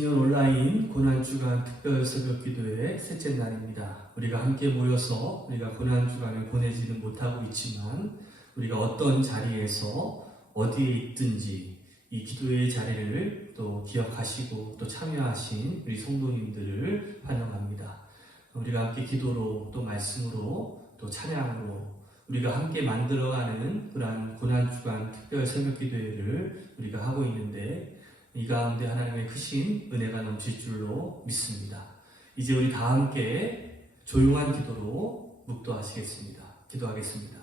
5주년 온라인 고난주간 특별 새벽기도의 셋째 날입니다. 우리가 함께 모여서 우리가 고난주간을 보내지는 못하고 있지만 우리가 어떤 자리에서 어디에 있든지 이 기도의 자리를 또 기억하시고 또 참여하신 우리 성도님들을 환영합니다. 우리가 함께 기도로 또 말씀으로 또 찬양으로 우리가 함께 만들어가는 그러한 고난주간 특별 새벽기도회를 우리가 하고 있는데 이 가운데 하나님의 크신 은혜가 넘칠 줄로 믿습니다. 이제 우리 다 함께 조용한 기도로 묵도하시겠습니다. 기도하겠습니다.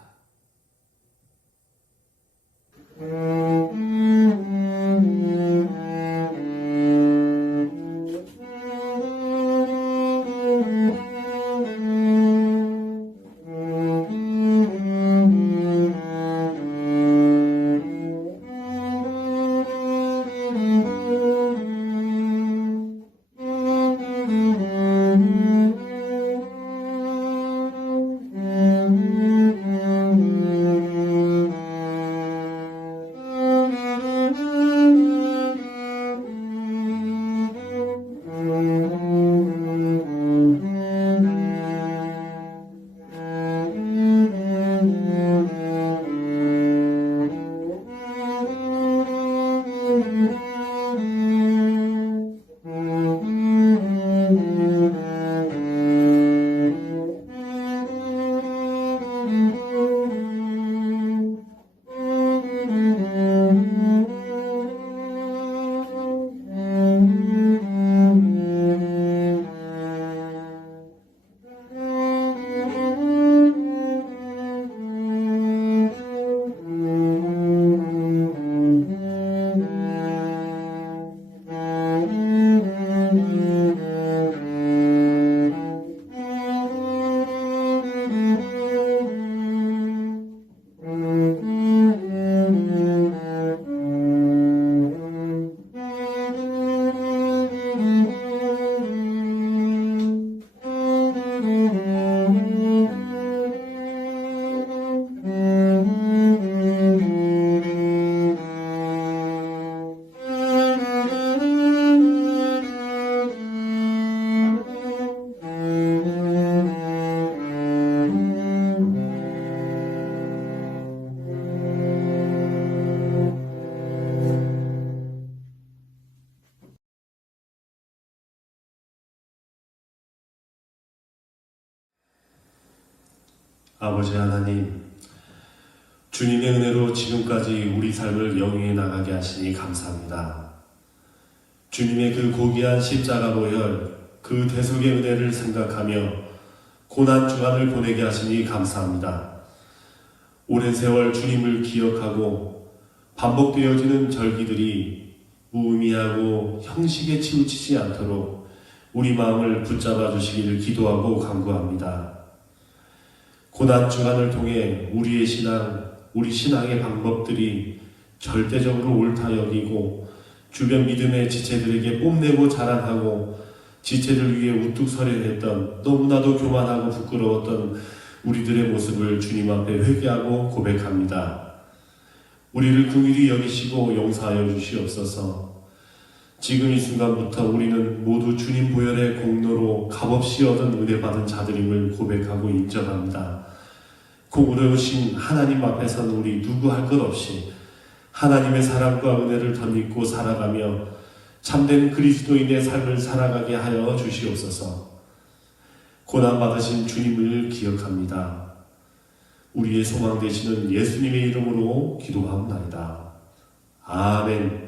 아버지 하나님, 주님의 은혜로 지금까지 우리 삶을 영위해 나가게 하시니 감사합니다. 주님의 그 고귀한 십자가 보혈, 그 대속의 은혜를 생각하며 고난주간을 보내게 하시니 감사합니다. 오랜 세월 주님을 기억하고 반복되어지는 절기들이 무의미하고 형식에 치우치지 않도록 우리 마음을 붙잡아 주시기를 기도하고 간구합니다. 고난주간을 통해 우리의 신앙, 우리 신앙의 방법들이 절대적으로 옳다 여기고 주변 믿음의 지체들에게 뽐내고 자랑하고 지체들 위해 우뚝 서려 했던 너무나도 교만하고 부끄러웠던 우리들의 모습을 주님 앞에 회개하고 고백합니다. 우리를 긍휼히 여기시고 용서하여 주시옵소서. 지금 이 순간부터 우리는 모두 주님 보혈의 공로로 값없이 얻은 은혜 받은 자들임을 고백하고 인정합니다. 공의로우신 하나님 앞에서는 우리 누구 할 것 없이 하나님의 사랑과 은혜를 덧입고 살아가며 참된 그리스도인의 삶을 살아가게 하여 주시옵소서. 고난받으신 주님을 기억합니다. 우리의 소망 되시는 예수님의 이름으로 기도하옵나이다. 아멘.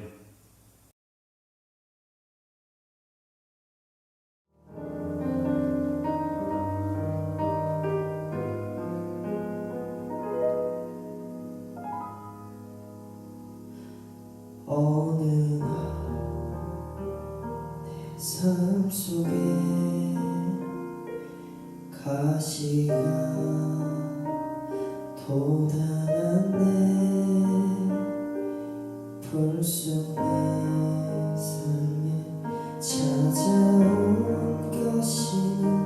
어느 날 내 삶 속에 가시가 돋아났네. 불쑥 내 삶에 찾아온 것이는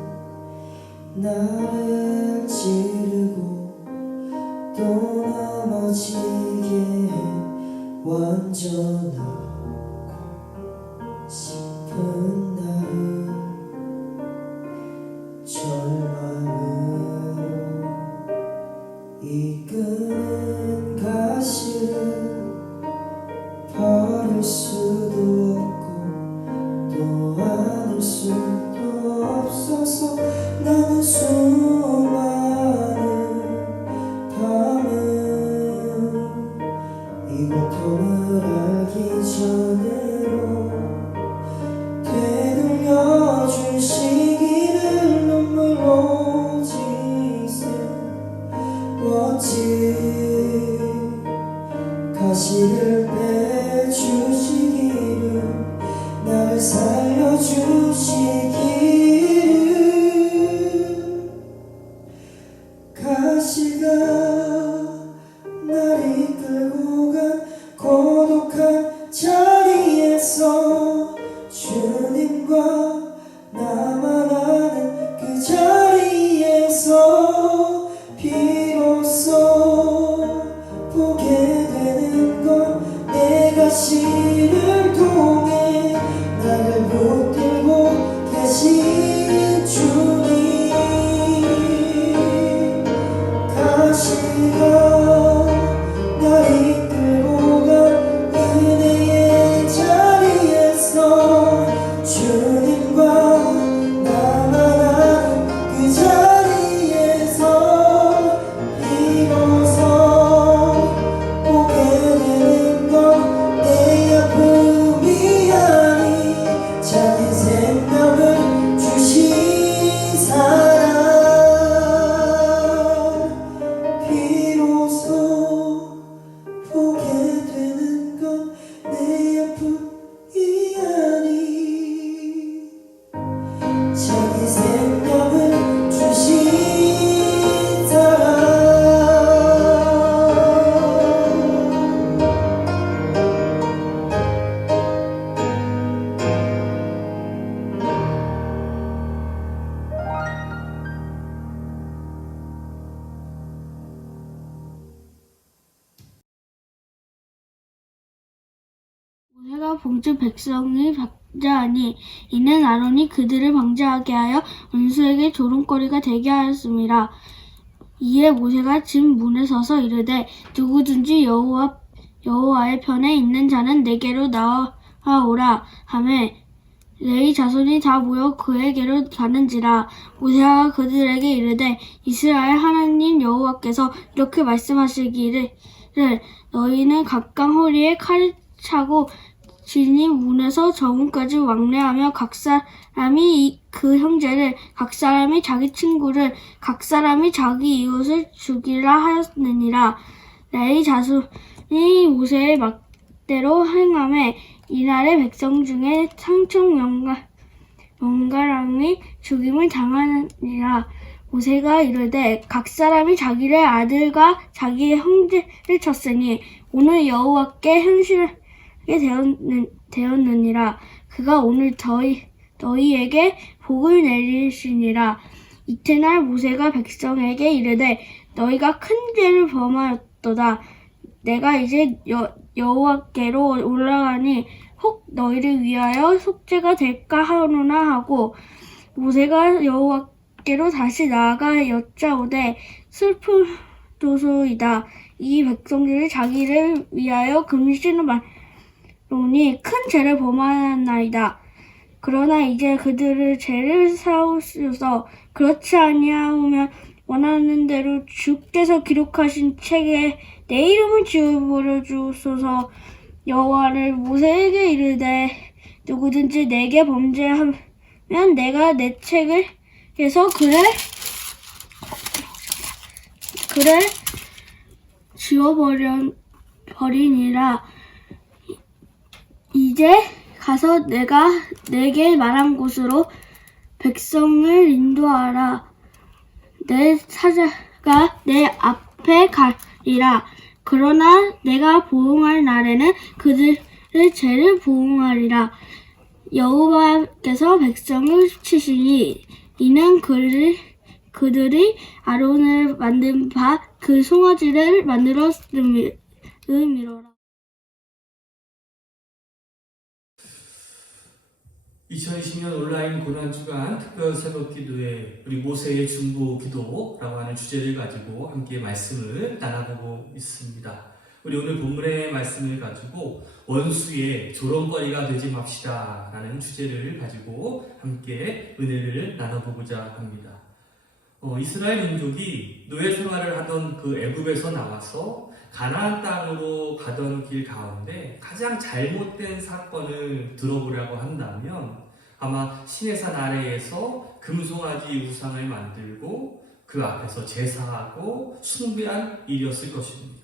나를 찌르고 또 넘어지게 해 완전하고 싶은 비로소 나는 수많은 밤을 이 고통을 알기 전에로 되돌려 주시기를 눈물로 지새 멋진 가시를 빼주시기를 나를 살려주시기를 가시가 날 이끌고 간 고독한 자리에서 주님과 나만 아는 그 자리에서 비로소 보게 되는 건 내가 시를 통해 나를 붙들고 계신 주님 가시가 날 이끌고 간 은혜의 자리에서 주님과 나만 아는 그 자리에서 비로소 보게 되는 건 내 아픔이 아니 작은 생명을 주신 사랑 비로소 보게 되는 건 내 아픔이 아니 작은 생명을 주신 사랑 모세가 봉지 백성이 방자하니 이는 아론이 그들을 방자하게 하여 원수에게 조롱거리가 되게 하였음이라. 이에 모세가 집 문에 서서 이르되 누구든지 여호와의 편에 있는 자는 내게로 나와오라 하매 레위 자손이 다 모여 그에게로 가는지라. 모세가 그들에게 이르되 이스라엘 하나님 여호와께서 이렇게 말씀하시기를 너희는 각각 허리에 칼을 차고 진이 문에서 정문까지 왕래하며 각 사람이 그 형제를 각 사람이 자기 친구를 각 사람이 자기 이웃을 죽이라 하였느니라. 레위 자손이 모세의 막대로 행하매 이날의 백성 중에 상총 명가량이 죽임을 당하니라. 모세가 이르되 각 사람이 자기의 아들과 자기의 형제를 쳤으니 오늘 여호와께 현실하게 되었느니라. 그가 오늘 너희에게 복을 내리시니라. 이튿날 모세가 백성에게 이르되 너희가 큰 죄를 범하였도다. 내가 이제 여호와께로 올라가니 혹 너희를 위하여 속죄가 될까 하노나 하고 모세가 여호와께로 다시 나아가 여짜오되 슬프도소이다. 이 백성들이 자기를 위하여 금식을 말하노니 큰 죄를 범하였나이다. 그러나 이제 그들의 죄를 사하옵소서. 그렇지 아니하면 원하는 대로 주께서 기록하신 책에 내 이름을 지워버려 주소서. 여호와를 모세에게 이르되 누구든지 내게 범죄하면 내가 내 책에서 그를 지워버리니라. 이제 가서 내가 내게 말한 곳으로 백성을 인도하라. 내 사자가 내 앞에 가리라. 그러나 내가 보응할 날에는 그들의 죄를 보응하리라. 여호와께서 백성을 치시니 이는 그들이 아론을 만든 바 그 송아지를 만들었음이로라. 2020년 온라인 고난주간 특별 새벽기도회 우리 모세의 중보기도라고 하는 주제를 가지고 함께 말씀을 나눠보고 있습니다. 우리 오늘 본문의 말씀을 가지고 원수의 조롱거리가 되지 맙시다 라는 주제를 가지고 함께 은혜를 나눠보고자 합니다. 이스라엘 민족이 노예 생활을 하던 그 애굽에서 나와서 가나안 땅으로 가던 길 가운데 가장 잘못된 사건을 들어보려고 한다면 아마 시내산 아래에서 금송아지 우상을 만들고 그 앞에서 제사하고 숭배한 일이었을 것입니다.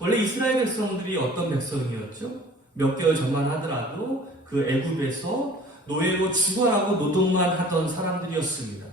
원래 이스라엘 백성들이 어떤 백성이었죠? 몇 개월 전만 하더라도 그 애굽에서 노예로 죽어라고 노동만 하던 사람들이었습니다.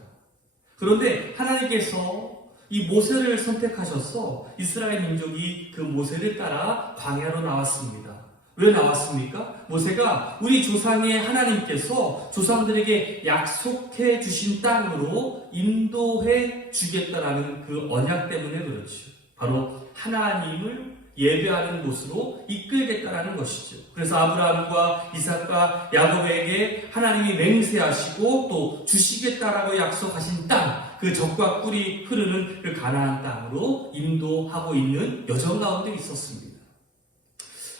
그런데 하나님께서 이 모세를 선택하셔서 이스라엘 민족이 그 모세를 따라 광야로 나왔습니다. 왜 나왔습니까? 모세가 우리 조상의 하나님께서 조상들에게 약속해 주신 땅으로 인도해 주겠다라는 그 언약 때문에 그렇죠. 바로 하나님을 예배하는 곳으로 이끌겠다라는 것이죠. 그래서 아브라함과 이삭과 야곱에게 하나님이 맹세하시고 또 주시겠다라고 약속하신 땅, 그 젖과 꿀이 흐르는 그 가나안 땅으로 인도하고 있는 여정 가운데 있었습니다.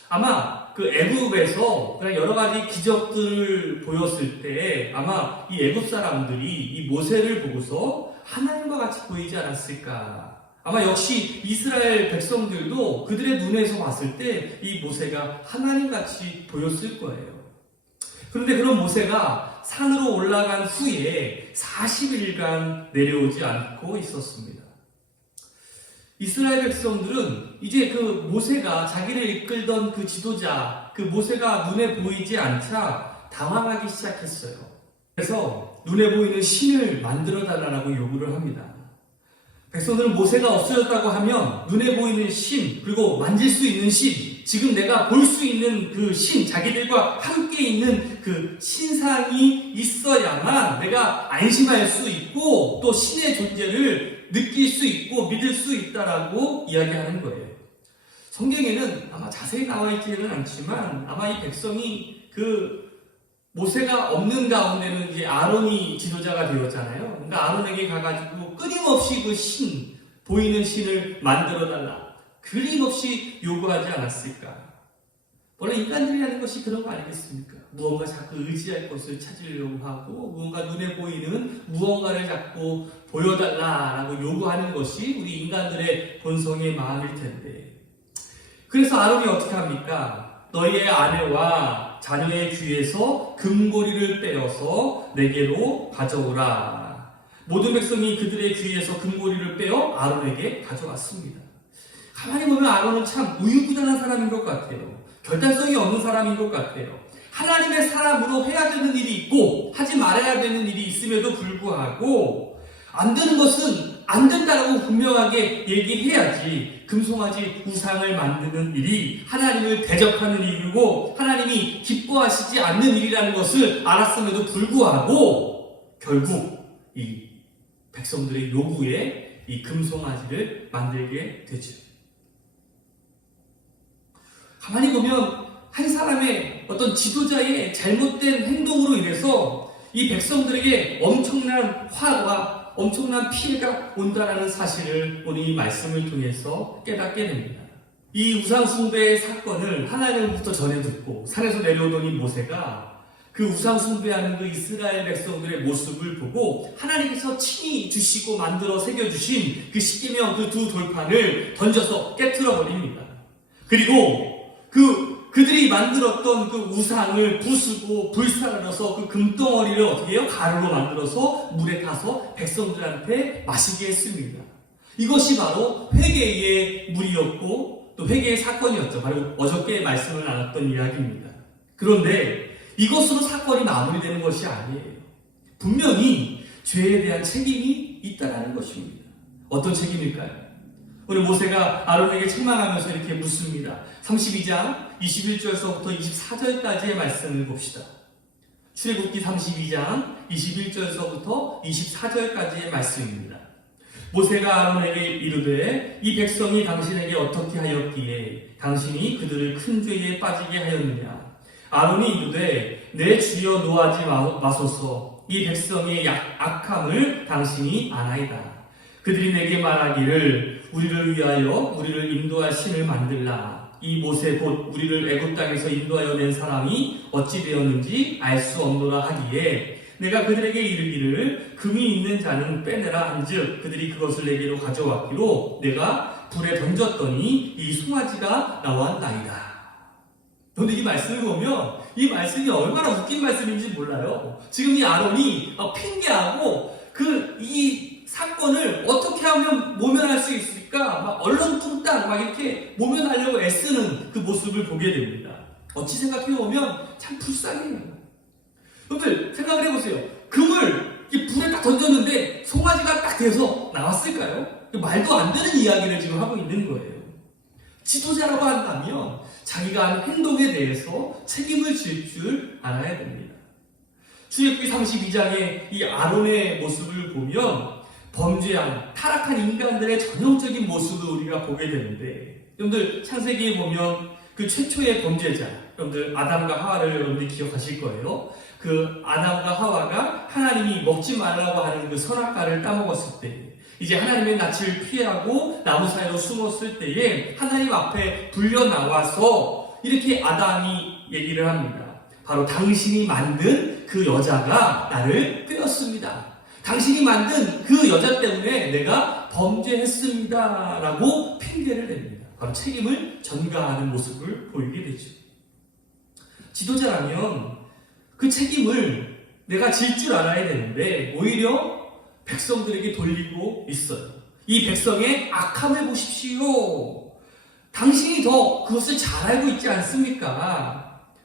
아마 그 애굽에서 그냥 여러 가지 기적들을 보였을 때 아마 이 애굽 사람들이 이 모세를 보고서 하나님과 같이 보이지 않았을까. 아마 역시 이스라엘 백성들도 그들의 눈에서 봤을 때 이 모세가 하나님같이 보였을 거예요. 그런데 그런 모세가 산으로 올라간 후에 40일간 내려오지 않고 있었습니다. 이스라엘 백성들은 이제 그 모세가 자기를 이끌던 그 지도자, 그 모세가 눈에 보이지 않자 당황하기 시작했어요. 그래서 눈에 보이는 신을 만들어 달라고 요구를 합니다. 백성들은 모세가 없어졌다고 하면 눈에 보이는 신, 그리고 만질 수 있는 신, 지금 내가 볼 수 있는 그 신, 자기들과 함께 있는 그 신상이 있어야만 내가 안심할 수 있고 또 신의 존재를 느낄 수 있고 믿을 수 있다라고 이야기하는 거예요. 성경에는 아마 자세히 나와 있지는 않지만 아마 이 백성이 그 모세가 없는 가운데는 이제 아론이 지도자가 되었잖아요. 그러니까 아론에게 가가지고 끊임없이 그 신, 보이는 신을 만들어달라. 끊임없이 요구하지 않았을까. 원래 인간들이라는 것이 그런 거 아니겠습니까? 무언가 자꾸 의지할 것을 찾으려고 하고 무언가 눈에 보이는 무언가를 자꾸 보여달라라고 요구하는 것이 우리 인간들의 본성의 마음일 텐데. 그래서 아론이 어떻게 합니까? 너희의 아내와 자녀의 귀에서 금고리를 떼어서 내게로 가져오라. 모든 백성이 그들의 귀에서 금고리를 빼어 아론에게 가져왔습니다. 가만히 보면 아론은 참 우유부단한 사람인 것 같아요. 결단성이 없는 사람인 것 같아요. 하나님의 사람으로 해야 되는 일이 있고 하지 말아야 되는 일이 있음에도 불구하고 안 되는 것은 안 된다라고 분명하게 얘기해야지. 금송아지 우상을 만드는 일이 하나님을 대적하는 일이고 하나님이 기뻐하시지 않는 일이라는 것을 알았음에도 불구하고 결국 이 백성들의 요구에 이 금송아지를 만들게 되죠. 가만히 보면 한 사람의 어떤 지도자의 잘못된 행동으로 인해서 이 백성들에게 엄청난 화와 엄청난 피해가 온다라는 사실을 오늘 이 말씀을 통해서 깨닫게 됩니다. 이 우상숭배의 사건을 하나님으로부터 전해 듣고 산에서 내려오던 이 모세가 그 우상숭배하는 그 이스라엘 백성들의 모습을 보고 하나님께서 친히 주시고 만들어 새겨주신 그 십계명 그 두 돌판을 던져서 깨트려 버립니다. 그리고 그들이 만들었던 그 우상을 부수고 불살라서 그 금덩어리를 어떻게 해요? 가루로 만들어서 물에 타서 백성들한테 마시게 했습니다. 이것이 바로 회개의 물이었고 또 회개의 사건이었죠. 바로 어저께 말씀을 나눴던 이야기입니다. 그런데 이것으로 사건이 마무리되는 것이 아니에요. 분명히 죄에 대한 책임이 있다는 것입니다. 어떤 책임일까요? 오늘 모세가 아론에게 책망하면서 이렇게 묻습니다. 32장 21절서부터 24절까지의 말씀을 봅시다. 출애굽기 32장 21절서부터 24절까지의 말씀입니다. 모세가 아론에게 이르되 이 백성이 당신에게 어떻게 하였기에 당신이 그들을 큰 죄에 빠지게 하였느냐. 아론이 이르되 내 주여 노하지 마소서. 이 백성의 악함을 당신이 아나이다. 그들이 내게 말하기를 우리를 위하여 우리를 인도할 신을 만들라. 이 모세 곧 우리를 애굽 땅에서 인도하여 낸 사람이 어찌 되었는지 알 수 없노라 하기에 내가 그들에게 이르기를 금이 있는 자는 빼내라 한즉 그들이 그것을 내게로 가져왔기로 내가 불에 던졌더니 이 송아지가 나왔나이다. 그런데 이 말씀을 보면 이 말씀이 얼마나 웃긴 말씀인지 몰라요. 지금 이 아론이 핑계하고 이 사건을 어떻게 하면 모면할 수 있을까 막 얼렁뚱땅 막 이렇게 모면하려고 애쓰는 그 모습을 보게 됩니다. 어찌 생각해보면 참 불쌍해요. 여러분들 생각을 해보세요. 금을 불에 딱 던졌는데 송아지가 딱 돼서 나왔을까요? 말도 안 되는 이야기를 지금 하고 있는 거예요. 지도자라고 한다면 자기가 한 행동에 대해서 책임을 질 줄 알아야 됩니다. 출애굽기 32장의 이 아론의 모습을 보면 범죄한 타락한 인간들의 전형적인 모습을 우리가 보게 되는데, 여러분들 창세기에 보면 그 최초의 범죄자, 여러분들 아담과 하와를 여러분들 기억하실 거예요. 그 아담과 하와가 하나님이 먹지 말라고 하는 그 선악과를 따먹었을 때, 이제 하나님의 낯을 피하고 나무 사이로 숨었을 때에 하나님 앞에 불려 나와서 이렇게 아담이 얘기를 합니다. 바로 당신이 만든 그 여자가 나를 꾀었습니다. 당신이 만든 그 여자 때문에 내가 범죄했습니다. 라고 핑계를 냅니다. 바로 책임을 전가하는 모습을 보이게 되죠. 지도자라면 그 책임을 내가 질 줄 알아야 되는데 오히려 백성들에게 돌리고 있어요. 이 백성의 악함을 보십시오. 당신이 더 그것을 잘 알고 있지 않습니까?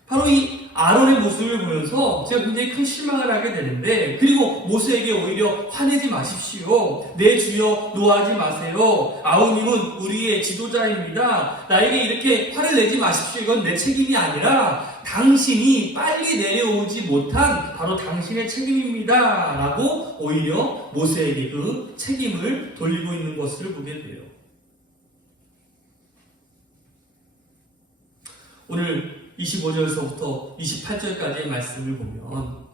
바로 이 아론의 모습을 보면서 제가 굉장히 큰 실망을 하게 되는데, 그리고 모세에게 오히려 화내지 마십시오. 내 주여 노하지 마세요. 아우님은 우리의 지도자입니다. 나에게 이렇게 화를 내지 마십시오. 이건 내 책임이 아니라 당신이 빨리 내려오지 못한 바로 당신의 책임입니다. 라고 오히려 모세에게 그 책임을 돌리고 있는 것을 보게 돼요. 오늘 25절에서부터 28절까지의 말씀을 보면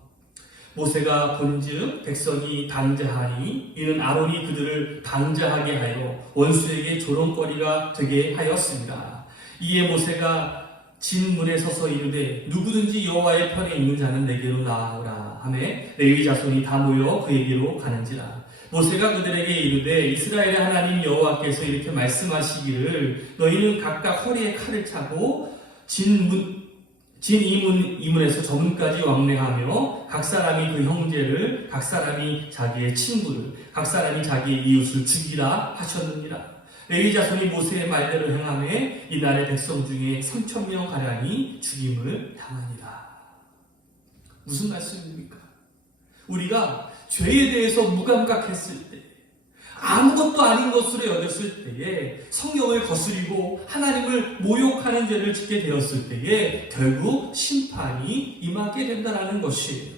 모세가 본즉 백성이 방자하니 이는 아론이 그들을 방자하게 하여 원수에게 조롱거리가 되게 하였습니다. 이에 모세가 진문에 서서 이르되 누구든지 여호와의 편에 있는 자는 내게로 나아오라 하매 레위 자손이 다 모여 그에게로 가는지라. 모세가 그들에게 이르되 이스라엘의 하나님 여호와께서 이렇게 말씀하시기를 너희는 각각 허리에 칼을 차고 이문에서 저문까지 왕래하며 각 사람이 그 형제를, 각 사람이 자기의 친구를, 각 사람이 자기의 이웃을 죽이라 하셨느니라. 레위 자손이 모세의 말대로 행하매 이날의 백성 중에 3,000명 가량이 죽임을 당하니라. 무슨 말씀입니까? 우리가 죄에 대해서 무감각했을 때, 아무것도 아닌 것으로 여겼을 때에, 성경을 거스리고 하나님을 모욕하는 죄를 짓게 되었을 때에 결국 심판이 임하게 된다는 것이에요.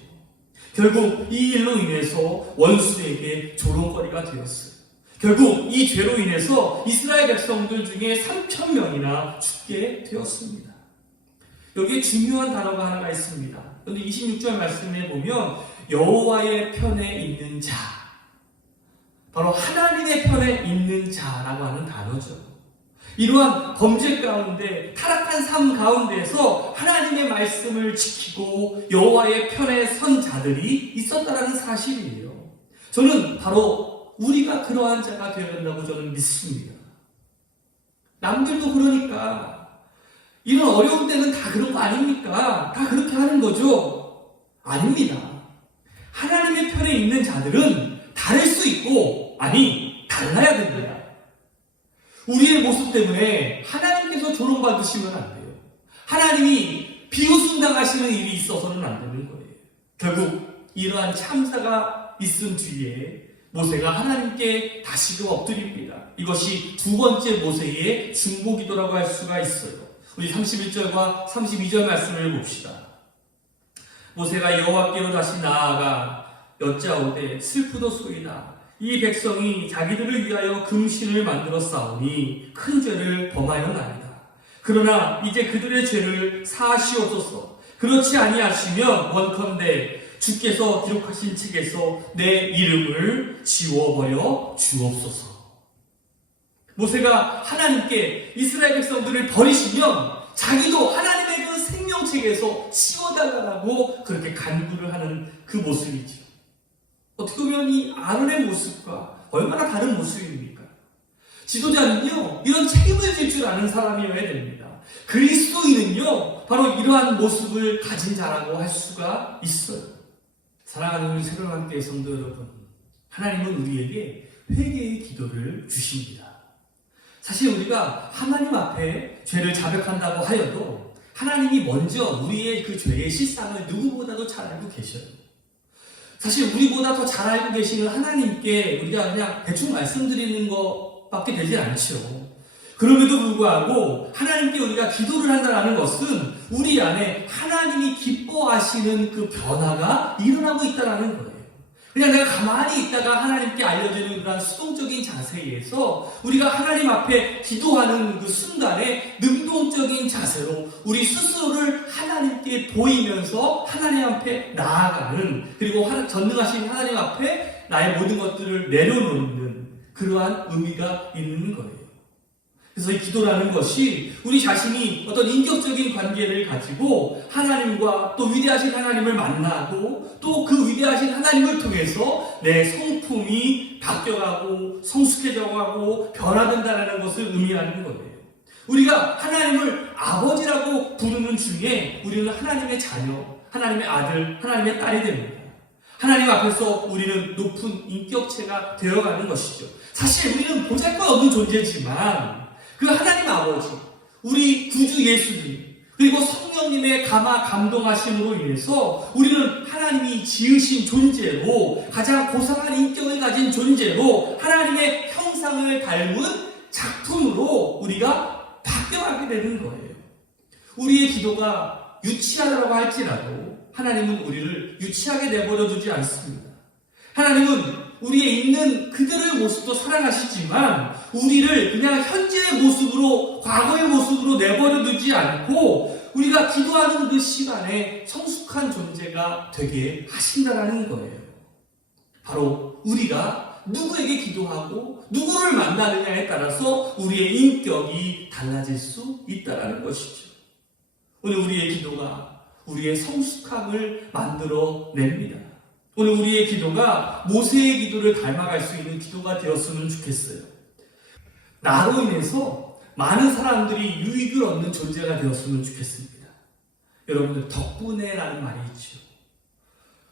결국 이 일로 인해서 원수에게 조롱거리가 되었어요. 결국 이 죄로 인해서 이스라엘 백성들 중에 3,000명이나 죽게 되었습니다. 여기에 중요한 단어가 하나가 있습니다. 그런데 26절 말씀에 보면 여호와의 편에 있는 자, 바로 하나님의 편에 있는 자라고 하는 단어죠. 이러한 범죄 가운데, 타락한 삶 가운데에서 하나님의 말씀을 지키고 여호와의 편에 선 자들이 있었다는 사실이에요. 저는 바로 우리가 그러한 자가 되어야 된다고 저는 믿습니다. 남들도 그러니까 이런 어려운 때는 다 그런 거 아닙니까? 다 그렇게 하는 거죠? 아닙니다. 하나님의 편에 있는 자들은 다를 수 있고, 아니, 달라야 됩니다. 우리의 모습 때문에 하나님께서 조롱받으시면 안 돼요. 하나님이 비웃음당하시는 일이 있어서는 안 되는 거예요. 결국 이러한 참사가 있은 뒤에 모세가 하나님께 다시금 엎드립니다. 이것이 두 번째 모세의 중보기도라고 할 수가 있어요. 우리 31절과 32절 말씀을 봅시다. 모세가 여호와께로 다시 나아가 여짜오되 슬프도소이다. 이 백성이 자기들을 위하여 금신을 만들어 싸우니 큰 죄를 범하였나이다. 그러나 이제 그들의 죄를 사하시옵소서. 그렇지 아니하시면 원컨대 주께서 기록하신 책에서 내 이름을 지워버려 주옵소서. 모세가 하나님께 이스라엘 백성들을 버리시면 자기도 하나님의 그 생명책에서 지워달라고 그렇게 간구를 하는 그 모습이죠. 어떻게 보면 이 아론의 모습과 얼마나 다른 모습입니까? 지도자는요, 이런 책임을 질 줄 아는 사람이어야 됩니다. 그리스도인은요, 바로 이러한 모습을 가진 자라고 할 수가 있어요. 사랑하는 우리 새로운교회 성도 여러분, 하나님은 우리에게 회개의 기도를 주십니다. 사실 우리가 하나님 앞에 죄를 자백한다고 하여도 하나님이 먼저 우리의 그 죄의 실상을 누구보다도 잘 알고 계셔요. 사실 우리보다 더 잘 알고 계시는 하나님께 우리가 그냥 대충 말씀드리는 것밖에 되지 않죠. 그럼에도 불구하고 하나님께 우리가 기도를 한다는 것은 우리 안에 하나님이 기뻐하시는 그 변화가 일어나고 있다는 거예요. 그냥 내가 가만히 있다가 하나님께 알려주는 그런 수동적인 자세에서 우리가 하나님 앞에 기도하는 그 순간에 능동적인 자세로 우리 스스로를 하나님께 보이면서 하나님 앞에 나아가는, 그리고 전능하신 하나님 앞에 나의 모든 것들을 내려놓는 그러한 의미가 있는 거예요. 그래서 이 기도라는 것이 우리 자신이 어떤 인격적인 관계를 가지고 하나님과 또 위대하신 하나님을 만나고 또 그 위대하신 하나님을 통해서 내 성품이 바뀌어가고 성숙해져가고 변화된다는 것을 의미하는 거예요. 우리가 하나님을 아버지라고 부르는 중에 우리는 하나님의 자녀, 하나님의 아들, 하나님의 딸이 됩니다. 하나님 앞에서 우리는 높은 인격체가 되어가는 것이죠. 사실 우리는 보잘것없는 존재지만 그 하나님 아버지, 우리 구주 예수님, 그리고 성령님의 감동하심으로 인해서 우리는 하나님이 지으신 존재로, 가장 고상한 인격을 가진 존재로 하나님의 형상을 닮은 작품으로 우리가 바뀌어가게 되는 거예요. 우리의 기도가 유치하다고 할지라도 하나님은 우리를 유치하게 내버려 두지 않습니다. 하나님은 우리의 있는 그들의 모습도 사랑하시지만 우리를 그냥 현재의 모습으로, 과거의 모습으로 내버려 두지 않고 우리가 기도하는 그 시간에 성숙한 존재가 되게 하신다는 거예요. 바로 우리가 누구에게 기도하고 누구를 만나느냐에 따라서 우리의 인격이 달라질 수 있다는 것이죠. 오늘 우리의 기도가 우리의 성숙함을 만들어냅니다. 오늘 우리의 기도가 모세의 기도를 닮아갈 수 있는 기도가 되었으면 좋겠어요. 나로 인해서 많은 사람들이 유익을 얻는 존재가 되었으면 좋겠습니다. 여러분들, 덕분에라는 말이 있죠.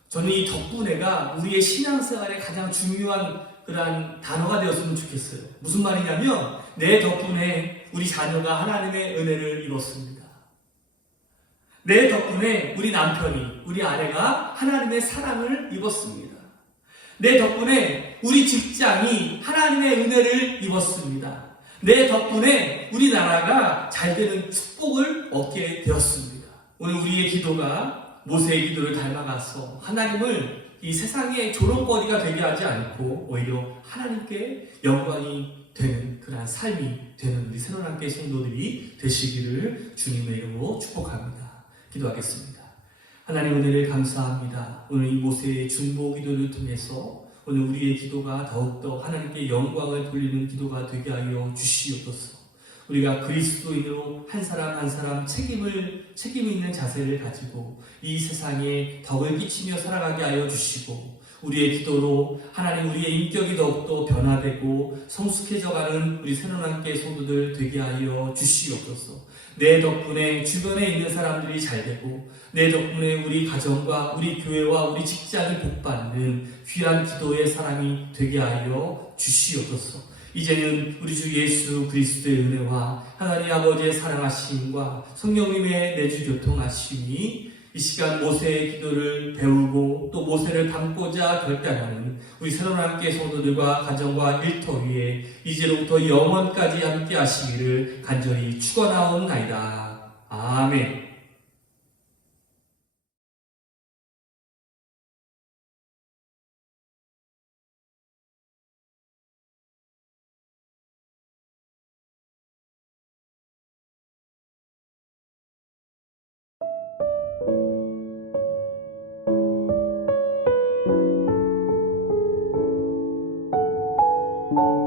저는 이 덕분에가 우리의 신앙생활에 가장 중요한 그러한 단어가 되었으면 좋겠어요. 무슨 말이냐면 내 덕분에 우리 자녀가 하나님의 은혜를 입었습니다. 내 덕분에 우리 남편이, 우리 아내가 하나님의 사랑을 입었습니다. 내 덕분에 우리 직장이 하나님의 은혜를 입었습니다. 내 덕분에 우리나라가 잘 되는 축복을 얻게 되었습니다. 오늘 우리의 기도가 모세의 기도를 닮아가서 하나님을 이 세상의 조롱거리가 되게 하지 않고 오히려 하나님께 영광이 되는 그러한 삶이 되는 우리 새로운교회 성도들이 되시기를 주님의 이름으로 축복합니다. 기도하겠습니다. 하나님, 은혜를 감사합니다. 오늘 이 모세의 중보 기도를 통해서 오늘 우리의 기도가 더욱더 하나님께 영광을 돌리는 기도가 되게 하여 주시옵소서. 우리가 그리스도인으로 한 사람 한 사람 책임 있는 자세를 가지고 이 세상에 덕을 끼치며 살아가게 하여 주시고, 우리의 기도로 하나님 우리의 인격이 더욱더 변화되고 성숙해져가는 우리 새로운교회 성도들 되게 하여 주시옵소서. 내 덕분에 주변에 있는 사람들이 잘 되고, 내 덕분에 우리 가정과 우리 교회와 우리 직장이 복받는 귀한 기도의 사람이 되게 하여 주시옵소서. 이제는 우리 주 예수 그리스도의 은혜와 하나님 아버지의 사랑하심과 성령님의 내주 교통하심이 이 시간 모세의 기도를 배우고 또 모세를 닮고자 결단하는 우리 새로운교회 성도들과 가정과 일터 위에 이제로부터 영원까지 함께 하시기를 간절히 축원하옵나이다. 아멘. 주